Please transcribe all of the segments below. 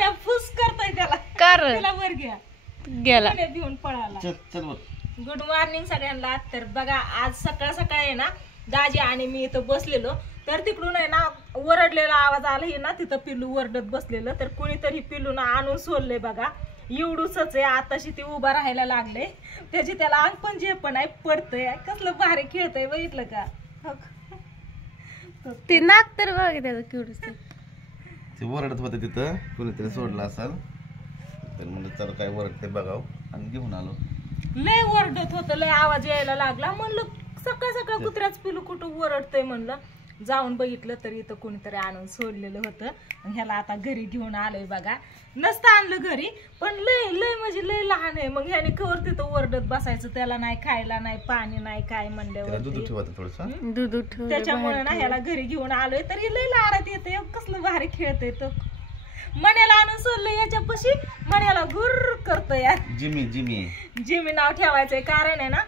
मण्या फुस करतोय त्याला त्याला वर घ्या गेला घेऊन पळाला. गुड मॉर्निंग सगळ्यांना. तर बघा आज सकाळ सकाळ आहे ना दाजी आणि मी इथं बसलेलो तर तिकडून आहे ना ओरडलेला आवाज आला हे ना तिथं पिल्लू ओरडत बसलेलं तर कोणीतरी पिल्लू ना आणून सोडले बघा. एवढूच आहे आताशी ती उभा राहायला लागले त्याची त्याला अंग पण जे पण आहे पडतंय कसलं भारी खेळतंय बघितलं का ते नाक तर बघ त्याचं क्यूट ते ओरडत होतं तिथं कोणीतरी सोडलं असेल तर म्हणलं चल काय ओरडते बघाव आणि घेऊन आलो. लय ओरडत होतं लय आवाज यायला लागला म्हणलं सकाळ सकाळ कुत्र्याच पिलू कुठं ओरडतंय म्हणलं जाऊन बघितलं तर इथं कोणीतरी आणून सोडलेलं होतं ह्याला आता घरी घेऊन आलोय बघा. नसतं आणलं घरी पण लय लय म्हणजे लय लहान आहे मग ह्याने कवर तिथं ओरडत बसायचं त्याला नाही खायला नाही पाणी नाही काय म्हणल्यावर त्याच्यामुळे ना ह्याला घरी घेऊन आलोय तरी लय लाडत येते कसलं भारी खेळतय तो. मण्याला आणून सोडलं याच्यापाशी मण्याला गुर करतोय यार. जिमी जिमी जिमी नाव ठेवायचंय कारण आहे ना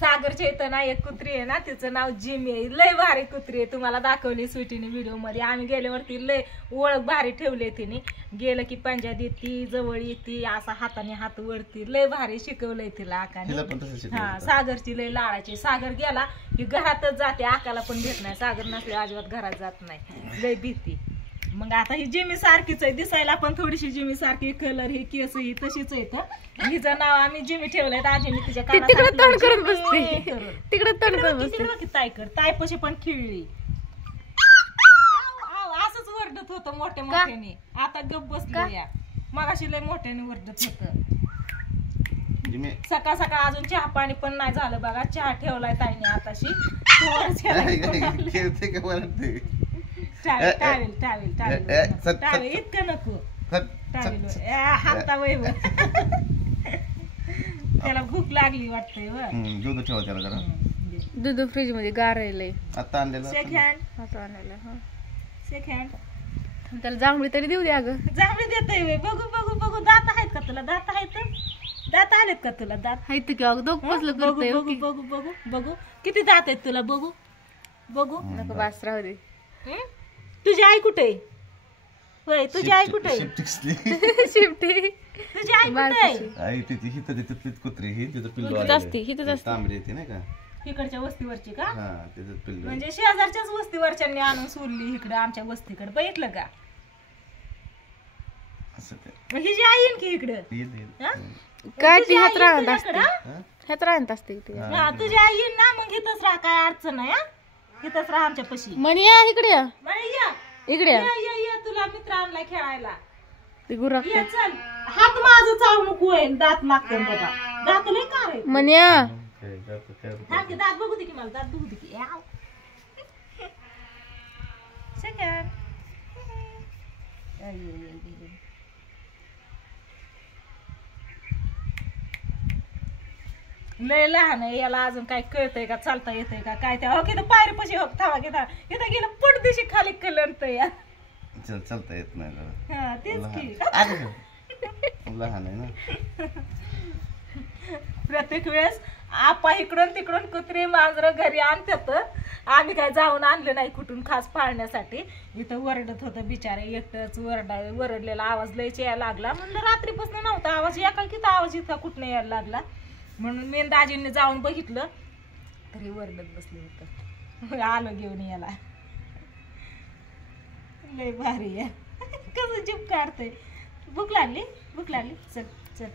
सागरच्या इथं ना एक कुत्री आहे ना तिचं नाव जिमी आहे. लय भारी कुत्री आहे तुम्हाला दाखवली स्वीटीने व्हिडिओ मध्ये. आम्ही गेल्यावरती लय ओळख भारी ठेवली तिने गेलं की पंजा देती जवळ येते असा हाताने हात वरती लय भारी शिकवलंय तिला आकाने. हा सागरची लय लाडाची. सागर गेला की घरातच जाते आकाला पण भेट नाही सागर नसल्या अजिबात घरात जात नाही लय भीती. मग आता ही जिमी सारखीच आहे दिसायला पण थोडीशी जिमी सारखी कलर ही केस ही तशीच आहे. हिचं नाव आम्ही जिमी ठेवलंय आजीने तिच्या ताईकड ताईपाशी पण खिळली असंच वरडत होतं मोठ्या मोठ्याने. आता गप बसलं या मगाशी लय मोठ्याने वरडत होतं. सकाळ सकाळ अजून चहा पाणी पण नाही झालं बघा. चहा ठेवलाय ताईने आताशी टावेल टावेल टावेल टावेल इतकं नको हाता वैव त्याला भूक लागली वाटतंय. दूध ठेवा त्याला जरा दूध फ्रीज मध्ये गारलंय आता आणलेलं सेकंड आता आणलेलं सेकंड त्याला जांभळी तरी देऊ दे. अगं जांभळी देतोय बघू बघू बघू दात आहेत का तुला दात आहेत दात आलेत का तुला दात आहेत की अगं बसलं करतोय. बघू बघू बघू बघू किती दात आहेत तुला बघू बघू नको बास राहू दे. तुझी आई कुठे होय तुझी आई कुठे शिफ्टी तुझी आई कुठे आई तिथे हिथं कुत्री ही तिथं पिल्लू तांबडी येते नाही का इकडच्या वस्तीवरची का हा तिथं पिल्लू म्हणजे शेजारच्याच वस्तीवरच्यांनी आणून सोडली इकडे आमच्या वस्तीकडे बघितलं का असं हिची आई येईन की इकडं काय ती हात राहत असते तुझी आई येईन ना मग इथंच राहा काय अडचण आहे इथंच राहा आमच्या पशी. मनिया इकडे इकडे तुला मित्र आणलाय खेळायला ते चल हात माझं चावू नको दात लागते बघा दात लय का रे मनिया दात बघू दे की मला दात बघू दे की सेकंड लय लहान आहे याला अजून काय कळतंय का चालता येतंय का काय त्या किती पायरी पशी हो थावा घेता इथं गेलं पडदेशी खाली कलरतय या चालता येत नाही हा तेच की लहान आहे ना. प्रत्येक वेळेस आपा इकडून तिकडून कुत्री मांजरं घरी आणतात आम्ही काय जाऊन आणलं नाही कुठून खास पाळण्यासाठी. इथं वरडत होतं बिचारे एकटंच वरडलेला आवाज लयच यायला लागला म्हणलं रात्रीपासून नव्हता आवाज एकाकीचा आवाज इतका कुठनं यायला लागला म्हणून मी दाजींनी जाऊन बघितलं तरी वरडत बसले होतं आलो घेऊन याला. लय भारी आहे कसं जीप काढतंय. भूक लागली चल चल चल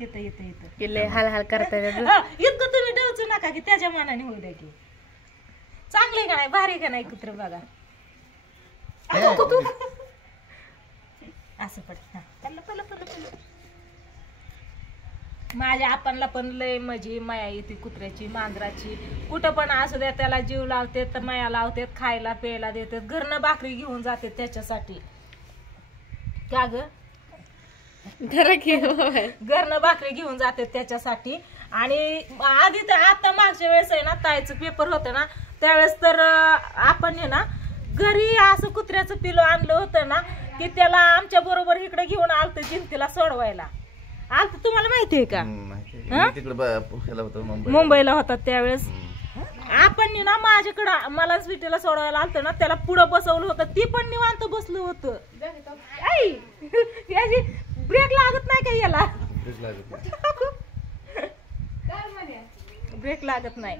येतं येतं येतं हाल हाल करताय इतकं तुम्ही डवचू नका की त्याच्या मनाने होऊ द्या की चांगले का नाही भारी का नाही कुत्र बघा असं पड माझ्या आपणला पण लय मजी माया येते कुत्र्याची मांजराची कुठं पण असू द्या त्याला जीव लावते तर माया लावते खायला प्यायला देतात घरनं भाकरी घेऊन जाते त्याच्यासाठी का ग घरनं भाकरी घेऊन जाते त्याच्यासाठी. आणि आधी तर आता मागच्या वेळेस आहे ना ताईचं पेपर होतं ना त्यावेळेस तर आपण ना घरी असं कुत्र्याचं पिलो आणलं होतं ना की त्याला आमच्या बरोबर इकडे घेऊन आलत जिंतीला सोडवायला आलत. तुम्हाला माहितीये का मुंबईला होता त्यावेळेस आपण ना माझ्याकडं मला स्वीटीला सोडवायला आलतो ना त्याला पुढं बसवलं होतं ती पण निवांत बसलं होतं याची ब्रेक लागत नाही का याला ब्रेक लागत नाही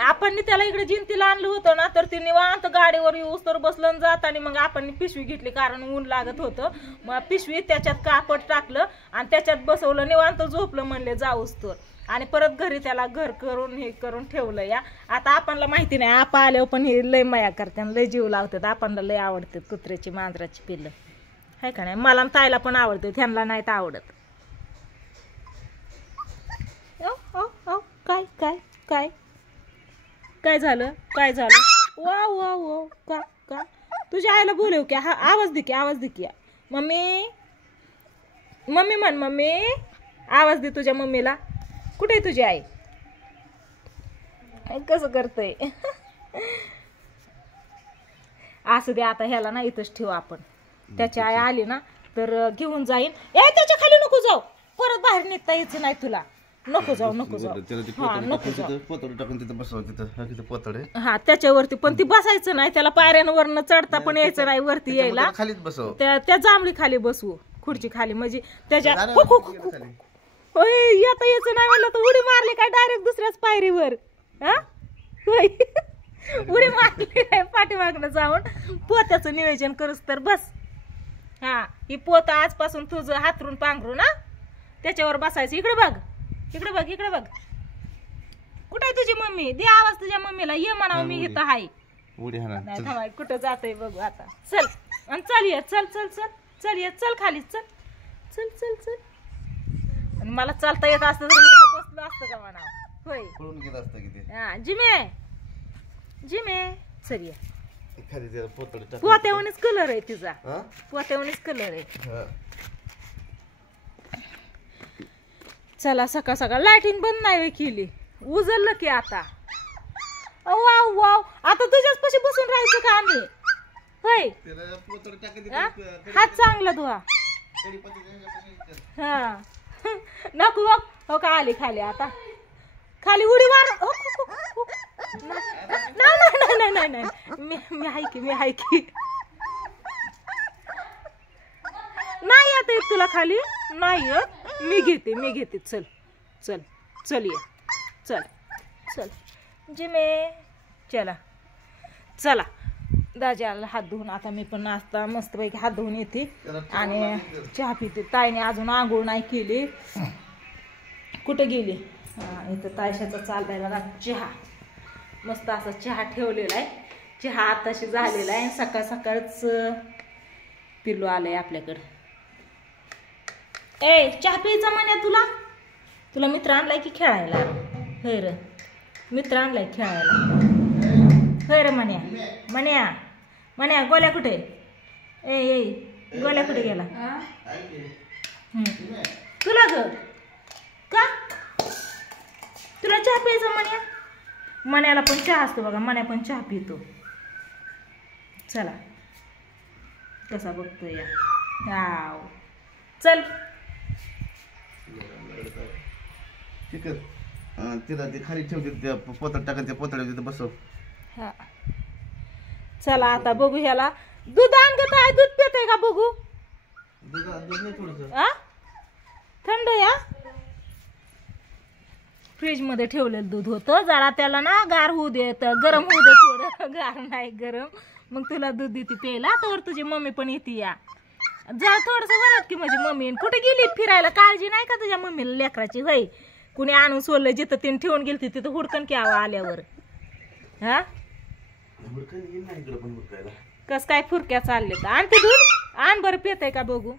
आपण त्याला इकडे जिंतीला आणलं होतं ना तर ती निवांत गाडीवर येऊस तर बसलं जात आणि मग आपण पिशवी घेतली कारण ऊन लागत होतं मग पिशवी त्याच्यात कापड टाकलं आणि त्याच्यात बसवलं निवांत झोपलं म्हणले जाऊस तर आणि परत घरी त्याला घर करून हे करून ठेवलं या आता आपणला माहिती नाही आपा आल्यावर पण हे लय माया करतात लय जीव लावतात आपणला लय आवडतात कुत्र्याची मांजराची पिल्लं आहे का नाही मला ताईला पण आवडते त्यांना नाहीत आवडत काय काय काय काय झालं वा वा वा का का तुझ्या आईला बोलव की हा आवाज दे की मम्मी मम्मी म्हण मम्मी आवाज दे तुझ्या मम्मीला कुठे तुझी आई कसं करतय असं दे आता ह्याला ना इथंच ठेवू आपण त्याची आई आली ना तर घेऊन जाईन त्याच्या खाली नको जाऊ परत बाहेर निघता यायचं नाही तुला नको जाऊ हा नको जाऊ हा त्याच्यावरती पण ती बसायचं नाही त्याला पायऱ्यांवरनं चढता पण यायचं नाही वरती यायला खालीच बसव त्या जांभळी खाली बसवू खुर्ची खाली म्हणजे त्याच्या येता यायचं नाही म्हणलं तर उडी मारली काय डायरेक्ट दुसऱ्याच पायरीवर हा उडी मारली काय पाठीमागनं जाऊन पोत्याचं नियोजन करूस तर बस हा ही पोत आजपासून तुझं हातरून पांघरून ना त्याच्यावर बसायचं इकडे बघ कुठे आहे तुझी मम्मी दे आवाज तुझ्या मम्मीला ये म्हणावं मी इथं हाय नाही कुठं जातोय बघू आता चल आणि चल ये चल खाली चल आणि मला चालता येत असतं तर मी इथं बसलो असतं का म्हणावं होय हा जिमे चल ये पोत्यावणीच कलर आहे तिचा पोत्यावणीच कलर आहे चला सकाळ सकाळ लाइटिंग बंद नाही केली उजळलं की आता वाव वाव आता तुझ्याच पाशी बसून राहायचं का आम्ही होय हात चांगला धुवा हा नको बघ हो का आली खाली आता खाली उडी मार नाही मी हाय की नाही आता येत तुला खाली नाही येत मी घेते चल जिमे चला दाजीला हात धुवून आता मी पण नाश्ता मस्तपैकी हात धुवून येते आणि चहा पिते ताईने अजून आंघोळ नाही केली कुठे गेली इथं तायशाचा चाललाय चहा मस्त असा चहा ठेवलेला आहे चहा आताशी झालेला आहे सकाळ सकाळच पिल्लू आलंय आपल्याकडे चहा प्यायचा म्हणे तुला मित्र आणलाय की खेळायला होय र मित्र आणलाय खेळायला होय र म्हण्या गोल्या कुठे गोल्या कुठे गेला तुला ग का तुला चहा प्यायचा मण्याला पण चहा असतो बघा मण्या पण चहा पितो चला कसा बघतो या चल तिला ते खाली ठेवते पोतळ टाकून त्या पोतळ्यावर तिथं बसव हा चला आता बघू ह्याला दूध आणत आहे दूध पितय का बघू थंड या फ्रीज मध्ये ठेवलेलं दूध होतं जरा त्याला ना गार होऊ देत गरम होऊ दे थोडं गार नाही गरम मग तुला दूध देते प्यायला तर तुझी मम्मी पण येते या जरा थोडस वरत की माझी मम्मी कुठे गेली फिरायला काळजी नाही का तुझ्या मम्मीला लेकराची होय कुणी आणून सोडलं जिथं तिने ठेवून गेली तिथं हुडकन की आल्यावर हा कस काय फुरक्या चालले तर आण ते दूध आण बरं पितय का बघू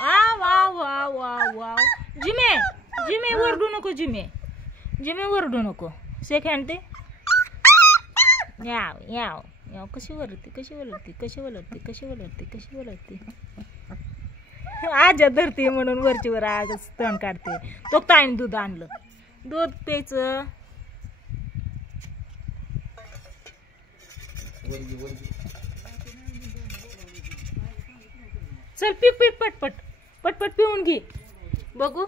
वा वा जिमे वरडू नको जिमे वरडू नको सेकंड ते याव कशी वलडती आजा धरते म्हणून वरचीवर आज तण काढते तो ताईने दूध आणलं दूध प्यायचं चल पी पटपट पिऊन घे बघू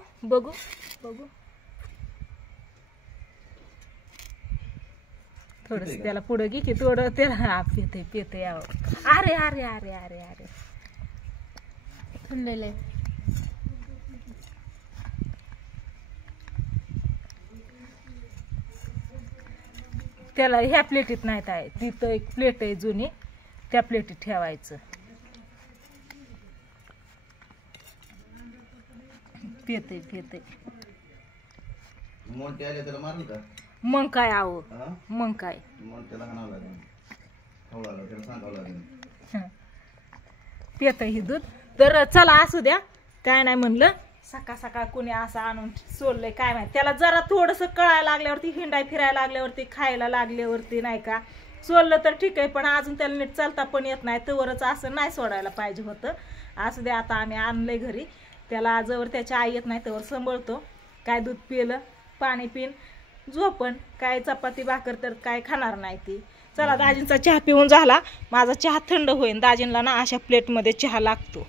थोडस त्याला पुढं घे की थोडं त्याला हा पिते यावं. अरे अरे अरे अरे अरे थंड लय. त्याला ह्या प्लेटीत नाहीत आहे, तिथं एक प्लेट आहे जुनी, त्या प्लेटीत ठेवायचं. पिते मोठे आले त्याला मारलं का? मग काय आहो, हा? मग काय त्याला हाणावं लागेल, खावं लागेल, त्याला सांगावं लागेल. पित ही दूध. तर चला असू द्या, काय नाही म्हणलं. सकाळ सकाळ कोणी असं आणून सोडलंय काय माहिती. त्याला जरा थोडस कळायला लागल्यावरती, हिंडाय फिरायला लागल्यावरती, खायला लागल्यावरती नाही का सोडलं तर ठीक आहे, पण अजून त्याला नीट चालता पण येत नाही, तवरच असं नाही सोडायला पाहिजे होतं. असू द्या, आता आम्ही आणलंय घरी. त्याला जवळ त्याच्या आई येत नाही तवर सांभाळतो. काय दूध पिलं, पाणी पिन, झोपण, काय चपाती भाकर तर काय खाणार नाही ती. चला, दाजींचा चहा पिऊन झाला. माझा चहा थंड होईल. दाजींना ना अशा प्लेटमध्ये चहा लागतो,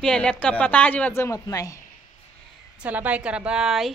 प्यायल्यात कपात अजिबात जमत नाही. चला बाय करा, बाय.